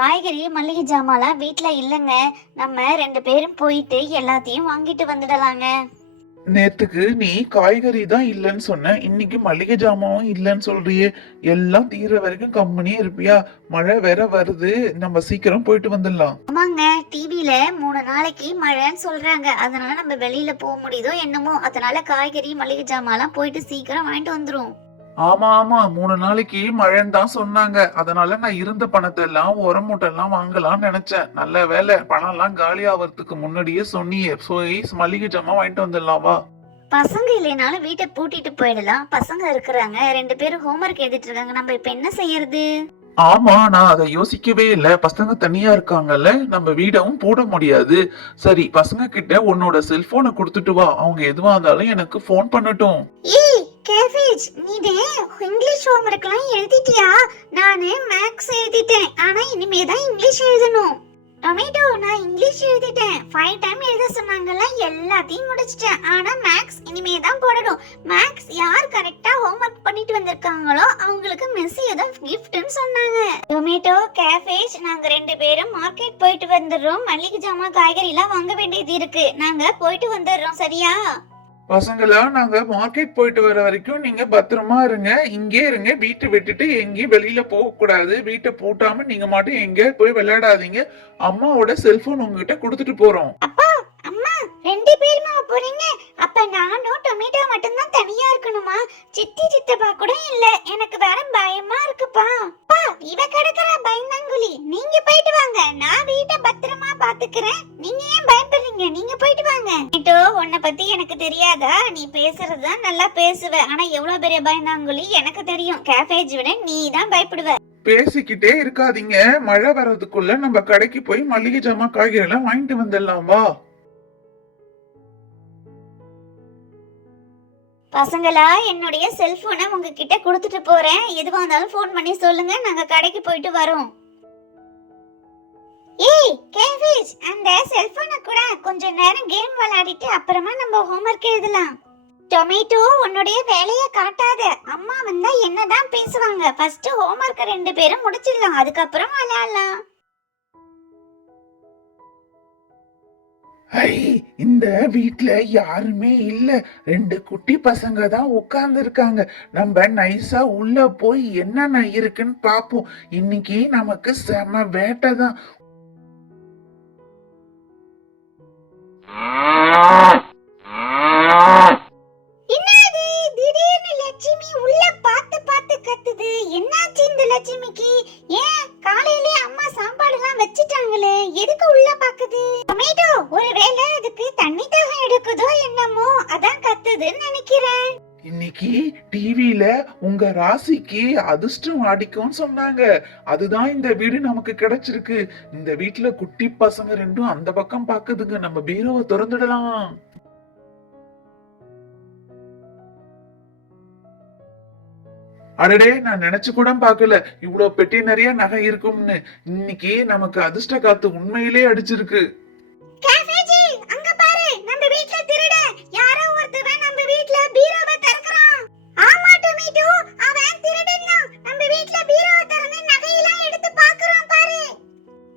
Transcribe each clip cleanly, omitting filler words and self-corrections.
காய்கறி மளிகை ஜாமான்லாம் வீட்ல இல்லைங்க. நம்ம 2 பேரும் போயிட்டு எல்லாத்தையும் வாங்கிட்டு வந்துடலாங்க. நேத்துக்கு நீ காய்கறி தான் இல்லன்னு சொன்ன, இன்னைக்கு மளிகை ஜாமாவும் இல்லன்னு சொல்றியே. எல்லாம் தீர வரைக்கும் கம்முனே இருப்பியா? மழை வேற வருது, நம்ம சீக்கிரம் போயிட்டு வந்துடலாம். ஆமாங்க, டிவில 3 நாளைக்கு மழைன்னு சொல்றாங்க. அதனால நம்ம வெளியில போக முடியுதோ என்னமோ. அதனால காய்கறி மளிகை ஜாமான்லாம் போயிட்டு சீக்கிரம் வாங்கிட்டு வந்துரும். ஆமா ஆமா, 3 நாளைக்கு மழைன்னு தான் சொன்னாங்க. அதனால நான் இருந்த பணத்தை எல்லாம் உரம் மூட்டை எல்லாம் வாங்கலாம்னு நினைச்சேன். நல்ல வேலை, பணம் எல்லாம் காலி ஆவறதுக்கு முன்னாடியே சொன்னியே. போய் மளிகை ஜாமான் வாங்கிட்டு வந்துடலாம் வா. பசங்க இல்லைனாலும் வீட்டை பூட்டிட்டு போயிடலாம். பசங்க இருக்கிறாங்க, 2 பேரும் ஹோம்ஒர்க் எழுதிட்டு இருக்காங்க. நம்ம இப்ப என்ன செய்யறது? ஆமா, நான் அதை யோசிக்கவே இல்ல. பசங்க தனியா இருக்காங்கல்ல, நம்ம வீடவும் போட முடியாது. சரி, பசங்க கிட்ட உன்னோட செல்போனை கொடுத்துட்டு வா. அவங்க எதுவா இருந்தாலும் எனக்கு போன் பண்ணட்டும். ஏய் கேஃபேஜ், நீ இங்கிலீஷ் ஹோம்ஒர்க்லாம் எழுதிட்டியா? நானு மேக்ஸ் எழுதிட்டேன். ஆனா இனிமே தான் இங்கிலீஷ் எழுதணும். டொமேட்டோ, நான் இங்கிலீஷ் எழுதிட்டேன். 5 டைம் எழுத சொன்னாங்கல்ல, எல்லாத்தையும் முடிச்சிட்டேன். ஆனா மேக்ஸ் இனிமே தான் போடணும். மேக்ஸ் யார் கரெக்டா ஹோம்ஒர்க் பண்ணிட்டு வந்திருக்காங்களோ அவங்களுக்கு மிஸ் ஏதோ கிஃப்ட்னு சொன்னாங்க. டொமேட்டோ, கேஃபேஜ், நாங்க 2 பேரும் மார்க்கெட் போயிட்டு வந்துடுறோம். மளிகை ஜாமான் காய்கறி எல்லாம் வாங்க வேண்டியது இருக்கு. நாங்க போயிட்டு வந்துடுறோம், சரியா? பசங்களா, நாங்க மார்க்கெட் போயிட்டு வர வரைக்கும் நீங்க பத்திரமா இருங்க. இங்கே இருங்க. வீட்டை விட்டுட்டு எங்கேயும் வெளியில போக கூடாது. வீட்டை பூட்டாம நீங்க மட்டும் எங்க போய் விளையாடாதீங்க. அம்மாவோட செல்போன் உங்ககிட்ட கொடுத்துட்டு போறோம். அப்பா, அம்மா, 2 பேருமா போறீங்க? அப்ப நானும் டொமேட்டோ மட்டும் தான் தனியா இருக்கணுமா? சித்தி சித்தப்பா கூட இல்ல. எனக்கு வேற பயமா இருக்குப்பா. அப்பா, இவ கிடக்குற பயந்தாங்குழி. நீங்க போயிட்டு வாங்க, நான் வீட்டை பத்திரமா பாத்துக்கிறேன். நீங்க ஏன் பயப்படுறீங்க? நீங்க போயிட்டு வாங்க. டொமேட்டோ, உன்னை பத்தி எனக்கு தெரியாதா? நீ பேசுறதுதான் நல்லா பேசுவ. ஆனா எவ்வளவு பெரிய பயந்தாங்குழி எனக்கு தெரியும். கேஃபேஜ் விட நீ தான் பயப்படுவ. பேசிக்கிட்டே இருக்காதீங்க. மழை வர்றதுக்குள்ள நம்ம கடைக்கு போய் மளிகை ஜாமான் காய்கறி எல்லாம் வாங்கிட்டு வந்துடலாம் வா. பசங்களா, என்னுடைய செல்போனை உங்ககிட்ட கொடுத்துட்டு போறேன். எதுவா இருந்தாலும் போன் பண்ணி சொல்லுங்க, நாங்க கடைக்கு போயிட்டு வரோம். ஏய் கேஃபேஜ், அந்த செல்போனை கூட கொஞ்ச நேரம் கேம் விளையாடிட்டு அப்புறமா நம்ம ஹோம்ஒர்க் எழுதலாம். டொமேட்டோ, உன்னுடைய வேலைய காட்டாத. அம்மா வந்தா என்னதான் பேசுவாங்க. ஃபர்ஸ்ட் ஹோம்ஒர்க் 2 பேரும் முடிச்சிடலாம், அதுக்கப்புறம் விளையாடலாம். ஐ, இந்த வீட்ல யாருமே இல்ல. 2 குட்டி பசங்க தான் உட்கார்ந்து இருக்காங்க. நம்ம நைஸா உள்ள போய் என்னென்ன இருக்குன்னு பாப்போம். இன்னைக்கு நமக்கு செம வேட்டை தான். என்னது திடீர்னு லட்சுமி உள்ள பார்த்து பார்த்து கத்துது? என்னாச்சு இந்த லட்சுமிக்கு? ஏன் காலையிலே அம்மா சாப்பாடு எல்லாம் வச்சிட்டாங்களே, எதுக்கு உள்ள பாக்குது? டொமேட்டோ, ஒருவேளை அதுக்கு தண்ணி தாகம் எடுக்குதோ என்னமோ, அதான் கத்துதுன்னு நினைக்கிறேன். இன்னைக்கு டிவில உங்க ராசிக்கு அதிர்ஷ்டம் அடிக்கும்னு சொன்னாங்க. அதுதான் இந்த வீடு நமக்கு கிடைச்சிருக்கு. இந்த வீட்டுல குட்டி பசங்க 2 அந்த பக்கம் பாக்குதுங்க. நம்ம பீரோவை திறந்துடலாம். அடடே, நான் நினைச்சு கூட பார்க்கல இவ்வளவு பெட்டி நிறைய நகை இருக்கும்னு. இன்னைக்கு நமக்கு அதிர்ஷ்ட காத்து உண்மையிலே அடிச்சிருக்கு. கேஃபேஜி, அங்க பாரு, நம்ம வீட்ல திருட யாரோ ஒருத்தன் நம்ம வீட்ல பீரோவை திறக்கறான். ஆமா டொமேட்டோ, அவன் திருடனா. நம்ம வீட்ல பீரோவை திறந்து நகையெல்லாம் எடுத்து பார்க்கறான் பாரு.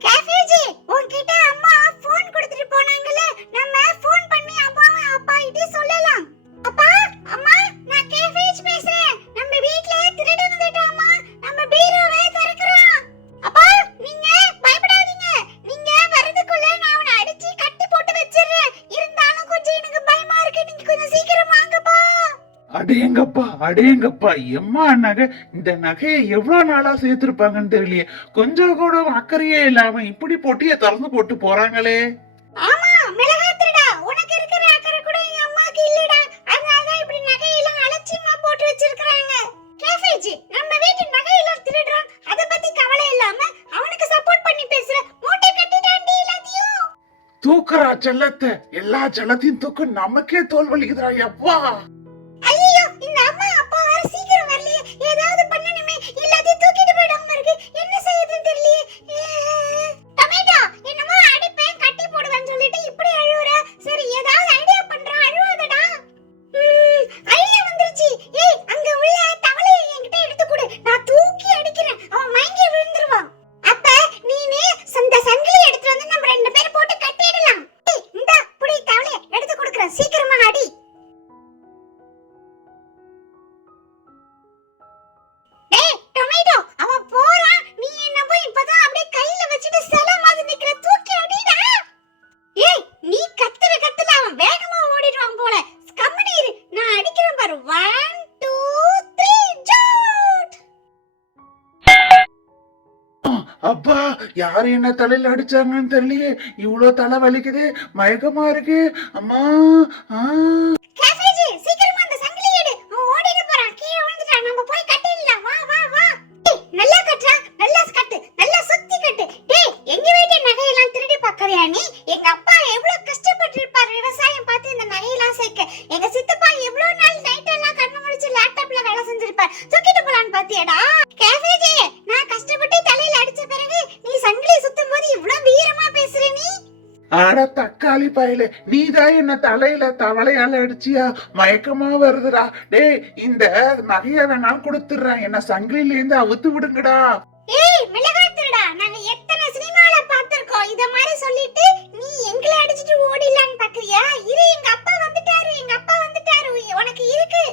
கேஃபேஜி, உன்கிட்ட அம்மா போன் கொடுத்துட்டு போனாங்கல, நம்ம போன் பண்ணி அப்பா கிட்ட சொல்லலாம். அப்பா, அம்மா, நான் கேஃபேஜ் பேசுறேன். நம்ம வீட்ல திருடன் வந்துட்டாமா. நம்ம பீரோவை திறக்கறான். அப்பா, நீங்க பயப்படாதீங்க. நீங்க வரதுக்குள்ள நான் அவனை அடிச்சு கட்டி போட்டு வச்சிரறேன். இருந்தாலும் கொஞ்சம் எனக்கு பயமா இருக்கு. நீங்க கொஞ்சம் சீக்கிரம் வாங்கப்பா. அடேங்கப்பா அடேங்கப்பா, எம்மா நகை. இந்த நகையை எவ்வளவு நாளா சேர்த்திருப்பாங்கன்னு தெரியலையே. கொஞ்சம் கூட அக்கறையே இல்லாம இப்படி போட்டிய திறந்து போட்டு போறாங்களே. ஆமா, மிளகா திருடா, உனக்கு இருக்கிற அக்கறை கூட எங்க அம்மாக்கு இல்லடா. அதனால தான் இப்படி நகையெல்லாம் அலட்சியமா போட்டு வச்சிருக்காங்க. கேஃபேஜ், நம்ம வீட்டு நகையெல்லாம் திருடுறான். அத பத்தி கவலை இல்லாம அவனுக்கு சப்போர்ட் பண்ணி பேசுற. மூட்டை கட்டிட்டாண்டி எல்லாத்தையும். தூக்குறா செல்லத்தை. எல்லா செல்லத்தையும் தூக்கு. நமக்கே தோல் வலிக்குதுடா அப்பா. ஐயோ, இந்த அம்மா அப்பா வர சீக்கிரம் வரலையே. ஏதாவது பண்ணணுமே. எல்லாத்தையும் தூக்கிட்டு போயிடாம இருக்கு. என்ன செய்யறதுன்னு தெரியலையே. டொமேட்டோ, என்னமோ அடிப்பேன் கட்டி போடுவேன்னு சொல்லிட்டு இப்படி அழுவுற. சரி, ஏதாவது ஐடியா பண்றான். அழுவாதடா. ஐடியா வந்துருச்சு. ஏய், அங்க உள்ள தவளையை என்கிட்ட எடுத்து கொடு. நான் தூக்கி அடிக்கிறேன். அவன் மயங்கி விழுந்துருவான். அப்ப நீனே அப்பா, யாரு என்ன தலையில அடிச்சாங்கன்னு தெரியலையே, இவ்வளவு தலை வலிக்குது, மயக்கமா இருக்கு. அம்மா. ஆ. கேஃபேஜி சீக்கிரமா அந்த சங்கிலி எடு. அவன் ஓடிட போறான். கீழே விழுந்துட்டான். நம்ம போய் கட்டிடலாம். வா வா வா. டேய் நல்லா கட்டுடா. நல்லா கட்டு. நல்லா சுத்தி கட்டு. டேய் எங்க வீட்டு நகையெல்லாம் திருடி பார்க்கறியா நீ? எங்க அப்பா எவ்வளவு கஷ்டப்பட்டு இருப்பாரு விவசாயம் பார்த்து இந்த நகையெல்லாம் சேர்க்க. எங்க சித்தப்பா எவ்வளவு நாள் நைட் எல்லாம் கண்ணு முடிச்சு லேப்டாப்ல வேலை செஞ்சிருப்பார். தூக்கிட்டு போலான்னு பாத்தியாடா? கேஃபேஜி நான் கஷ்டப்பட்டு தலையில அடிச்ச பிறகு நீ சங்கிலி சுத்தும் போது இவ்வளவு வீரமா பேசுற நீ? அட தக்காளி பயலே, நீதான் என்ன தலையில தவளையால அடிச்சியா? மயக்கமா வருதுடா. டேய், இந்த நகைய வேணாலும் கொடுத்துடுறேன், என்ன சங்கிலில இருந்து அவுத்து விடுங்கடா. ஏய் மிளகாய் திருடா, நாங்க எத்தனை சினிமால பாத்திருக்கோம். இத மாதிரி சொல்லிட்டு நீ எங்களை அடிச்சிட்டு ஓடிடலான்னு பாக்குறியா? இரு, எங்க அப்பா வந்துட்டாரு. எங்க அப்பா வந்துட்டாரு. உனக்கு இருக்கு.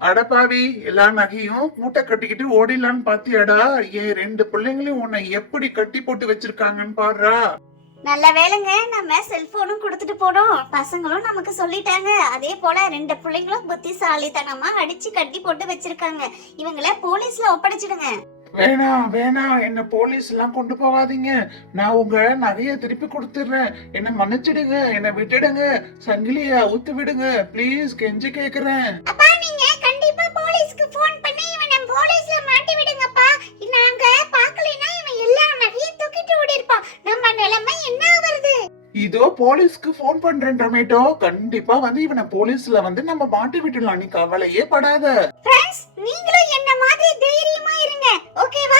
அடப்பாவி, எல்லா நகையும் மூட்டை கட்டிக்கிட்டு ஓடிடலான்னு பாத்தியாடா? ஏன் 2 பிள்ளைங்களையும் உன்னை எப்படி கட்டி போட்டு வச்சிருக்காங்கன்னு பாருடா. நல்ல வேலைங்க, நம்ம செல்போனும் கொடுத்துட்டு போனோம். பசங்களும் நமக்கு சொல்லிட்டாங்க. அதே போல 2 பிள்ளைங்களும் புத்திசாலித்தனமா அடிச்சு கட்டி போட்டு வச்சிருக்காங்க. இவங்கள போலீஸ்ல ஒப்படைச்சிடுங்க. வேணாம் வேணாம், என்ன போலீஸ் எல்லாம் கொண்டு போகாதீங்க. நான் உங்க நகைய திருப்பி கொடுத்துடுறேன். என்ன மன்னிச்சிடுங்க, என்ன விட்டுடுங்க, சங்கிலிய அவுத்து விடுங்க ப்ளீஸ், கெஞ்சி கேக்குறேன். அப்பா நீங்க கண்டிப்பா போலீஸ்க்கு ஃபோன் பண்ணி இவனை போலீஸ்ல மாட்டி விடுங்கப்பா. நாங்க பார்க்கலைன்னா இவன் எல்லா நகையும் தூக்கிட்டு ஓடி இருப்பான். நம்ம நிலைமை என்ன வருது? இதோ போலீஸ்க்கு போன் பண்றேன் டொமேட்டோ. கண்டிப்பா வந்து இவனை போலீஸ்ல வந்து நம்ம மாட்டி விட்டுடலாம், நீ கவலையே படாத. ஃப்ரெண்ட்ஸ் நீங்களும் என்ன மாதிரி தைரியமா இருங்க. ஓகேவா?